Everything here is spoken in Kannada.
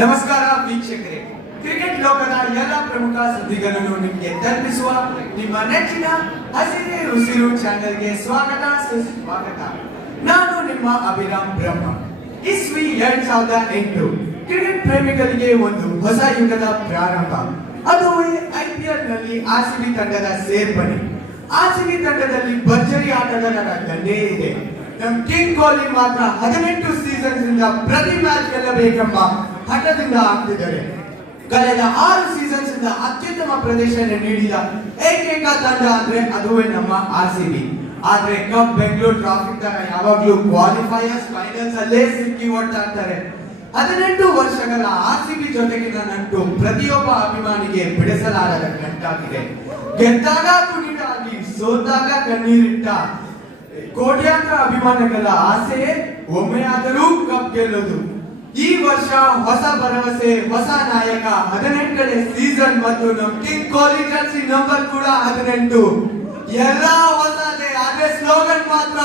ನಮಸ್ಕಾರ ವೀಕ್ಷಕರೇ, ಕ್ರಿಕೆಟ್ ಲೋಕದ ಎಲ್ಲ ಪ್ರಮುಖ ಸುದ್ದಿಗಳನ್ನು ನಿಮಗೆ ತಲುಪಿಸುವ ನಿಮ್ಮ ನೆಚ್ಚಿನ ಹಸಿರೇ ಉಸಿರು ಚಾನೆಲ್ಗೆ ಸ್ವಾಗತ ಸುಸ್ವಾಗತ. ನಾನು ನಿಮ್ಮ ಅಭಿರಾಮ್ ಬ್ರಹ್ಮ. ಇಸ್ವಿ 2008 ಕ್ರಿಕೆಟ್ ಪ್ರೇಮಿಗಳಿಗೆ ಒಂದು ಹೊಸ ಯುಗದ ಪ್ರಾರಂಭ. ಅದು ಐಪಿಎಲ್ ನಲ್ಲಿ ಆರ್ಸಿಬಿ ತಂಡದ ಸೇರ್ಪಡೆ. ಆರ್ಸಿಬಿ ತಂಡದಲ್ಲಿ ಭರ್ಜರಿ ಆಟಗಾರರ ದಂಡೇ ಇದೆ. ನಮ್ ಕಿಂಗ್ ಕೊಹ್ಲಿ ಮಾತ್ರ 18 ಸೀಸನ್ಸ್ ಇಂದ ಪ್ರತಿ ಮ್ಯಾಚ್ ಗೆಲ್ಲಬೇಕೆಂಬ ಹಠದಿಂದ ಆಗ್ತಿದ್ದಾರೆ. ಕಳೆದ 6 ಸೀಸನ್ಸ್ ಇಂದ ಅತ್ಯುತ್ತಮ ಪ್ರದರ್ಶನ ನೀಡಿದ ಏಕೈಕ ತಂಡ ಅಂದ್ರೆ ಅದುವೇ ನಮ್ಮ ಆರ್ಸಿಬಿ. ಆದ್ರೆ ಕಪ್ ಬೆಂಗಳೂರು ಟ್ರಾಫಿ ತರ ಯಾವಾಗ್ಲೂ ಕ್ವಾಲಿಫೈಯರ್ಸ್ ಫೈನಲ್ಸ್ ಅಲ್ಲೇ ಸಿಕ್ಕಿ ಓಡ್ತಾಡ್ತಾರೆ. 18 ವರ್ಷಗಳ ಆರ್ಸಿಬಿ ಜೊತೆಗಿನ ನಂಟು ಪ್ರತಿಯೊಬ್ಬ ಅಭಿಮಾನಿಗೆ ಬಿಡಿಸಲಾಗದ ಗಂಟಾಗಿದೆ. ಗೆದ್ದಾಗ ಕುಣಿದಾಗಿ, ಸೋತಾಗ ಕಣ್ಣೀರಿಟ್ಟ ಕೋಟ್ಯಾಂತರ ಅಭಿಮಾನಿಗಳ ಆಸೆ ಒಮ್ಮೆಯಾದರೂ ಕಪ್ ಗೆಲ್ಲೋದು. ಈ ವರ್ಷ ಹೊಸ ಭರವಸೆ, ಹೊಸ ನಾಯಕ, 18ನೇ ಸೀಸನ್ ಮತ್ತು ನಮ್ ಕಿಂಗ್ ಕೊಹ್ಲಿ ಜರ್ಸಿ ನಂಬರ್ ಕೂಡ 18. ಎಲ್ಲ ಹೊಸದೇ, ಆದ್ರೆ ಸ್ಲೋಗನ್ ಮಾತ್ರ